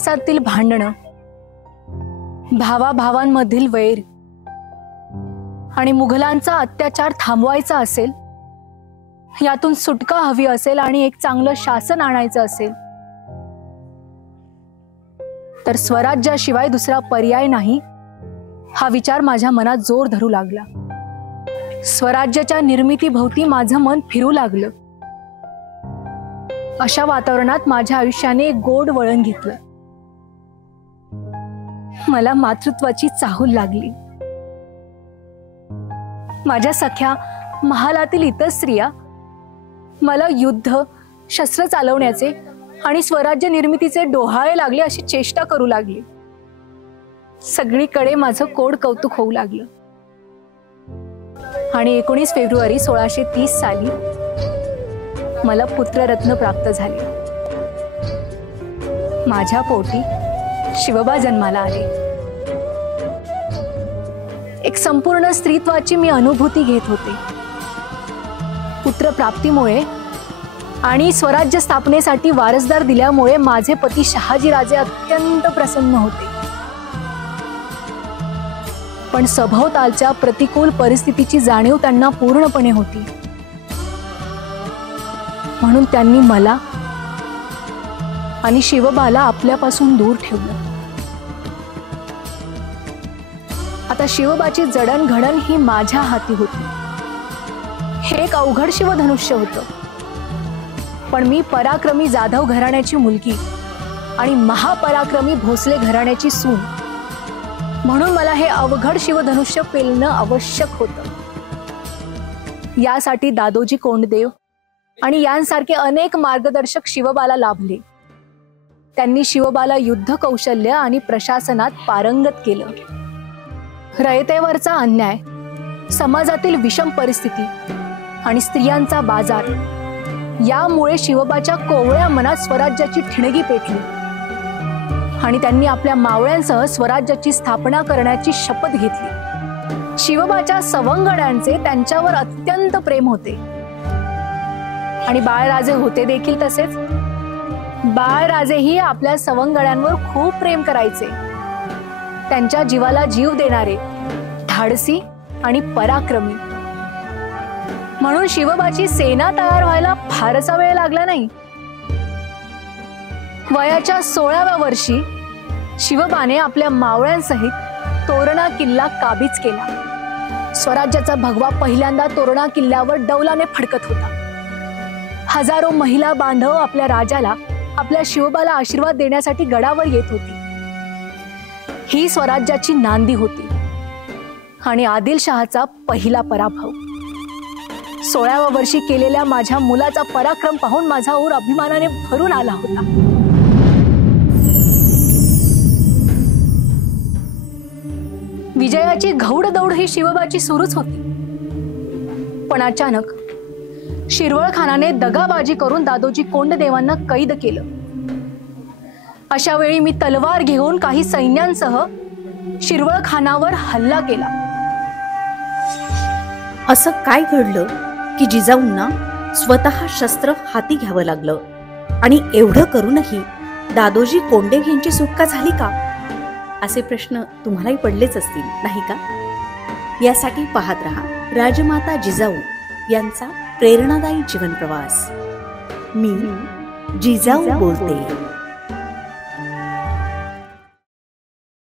आपसातील भांडणं, भावाभावांमधील वैर आणि मुघलांचा अत्याचार थांबवायचा असेल, यातून सुटका हवी असेल आणि एक चांगलं शासन आणायचं असेल, तर स्वराज्याशिवाय दुसरा पर्याय नाही, हा विचार माझ्या मनात जोर धरू लागला. स्वराज्याच्या निर्मितीभोवती माझं मन फिरू लागलं. अशा वातावरणात माझ्या आयुष्याने एक गोड वळण घेतलं. मला मातृत्वाची चाहूल लागली. माझ्या सख्या महालातील इतर स्त्रिया मला युद्ध, शस्त्र चालवण्याचे आणि स्वराज्य निर्मितीचे डोहाळे लागले अशी चेष्टा करू लागली. सगळीकडे माझं कोड कौतुक होऊ लागलं. आणि 19 फेब्रुवारी 1630 साली मला पुत्ररत्न प्राप्त झाले. माझ्या पोटी शिवबा जन्माला आले. एक संपूर्ण स्त्रीत्वाची मी अनुभूती घेत होते. पुत्रप्राप्तीमुळे आणि स्वराज्य स्थापनेसाठी वारसदार दिल्यामुळे माझे पती शहाजीराजे अत्यंत प्रसन्न होते. पण सभोवतालच्या प्रतिकूल परिस्थितीची जाणीव त्यांना पूर्णपणे होती. म्हणून त्यांनी मला आणि शिवबाला आपल्यापासून दूर ठेवलं. आता शिवबाची जडणघडण ही माझ्या हाती होती. हे एक अवघड शिवधनुष्य होतं. पण मी पराक्रमी जाधव घराण्याची मुलगी आणि महापराक्रमी भोसले घराण्याची सून, म्हणून मला हे अवघड शिवधनुष्य पेलणं आवश्यक होतं. यासाठी दादोजी कोंडदेव आणि यांसारखे अनेक मार्गदर्शक शिवबाला लाभले. त्यांनी शिवबाला युद्ध कौशल्य आणि प्रशासनात पारंगत केलं. रयतेवरचा अन्याय, समाजातील विषम परिस्थिती आणि स्त्रियांचा बाजार यामुळे शिवबाच्या कोवळ्या मनात स्वराज्याची ठिणगी पेटली आणि त्यांनी आपल्या मावळ्यांसह स्वराज्याची स्थापना करण्याची शपथ घेतली. शिवबाच्या सवंगड्यांचे त्यांच्यावर अत्यंत प्रेम होते आणि बाळराजे होते देखील तसेच. बाळराजेही आपल्या सवंगड्यांवर खूप प्रेम करायचे. त्यांच्या जीवाला जीव देणारे, धाडसी आणि पराक्रमी. म्हणून शिवबाची सेना तयार व्हायला फारसा वेळ लागला नाही. वयाच्या 16व्या वर्षी शिवबाने आपल्या मावळ्यांसहित तोरणा किल्ला काबीज केला. स्वराज्याचा भगवा पहिल्यांदा तोरणा किल्ल्यावर डौलाने फडकत होता. हजारो महिला बांधव आपल्या राजाला, आपल्या शिवबाला आशीर्वाद देण्यासाठी गडावर येत होती. ही स्वराज्याची नांदी होती आणि आदिलशहाचा पहिला पराभव. 16व्या वर्षी केलेल्या माझ्या मुलाचा पराक्रम पाहून माझा ऊर अभिमानाने भरून आला होता. विजयाची घौड दौड ही शिवबाची सुरूच होती. पण अचानक शिरवळ खानाने दगाबाजी करून दादोजी कोंडदेवांना कैद केलं. अशा वेळी मी तलवार घेऊन काही सैन्यांसह शिरवळ खानावर हल्ला केला. असं काय घडलं की जिजाऊंना स्वतः शस्त्र हाती घ्यावं लागलं आणि एवढं करूनही दादोजी कोंडदेव यांची सुटका झाली का, असे प्रश्न तुम्हालाही पडलेच असतील, नाही का? यासाठी पाहत रहा राजमाता जिजाऊ यांचा प्रेरणादायी जीवन प्रवास. मी जिजाऊ बोलते.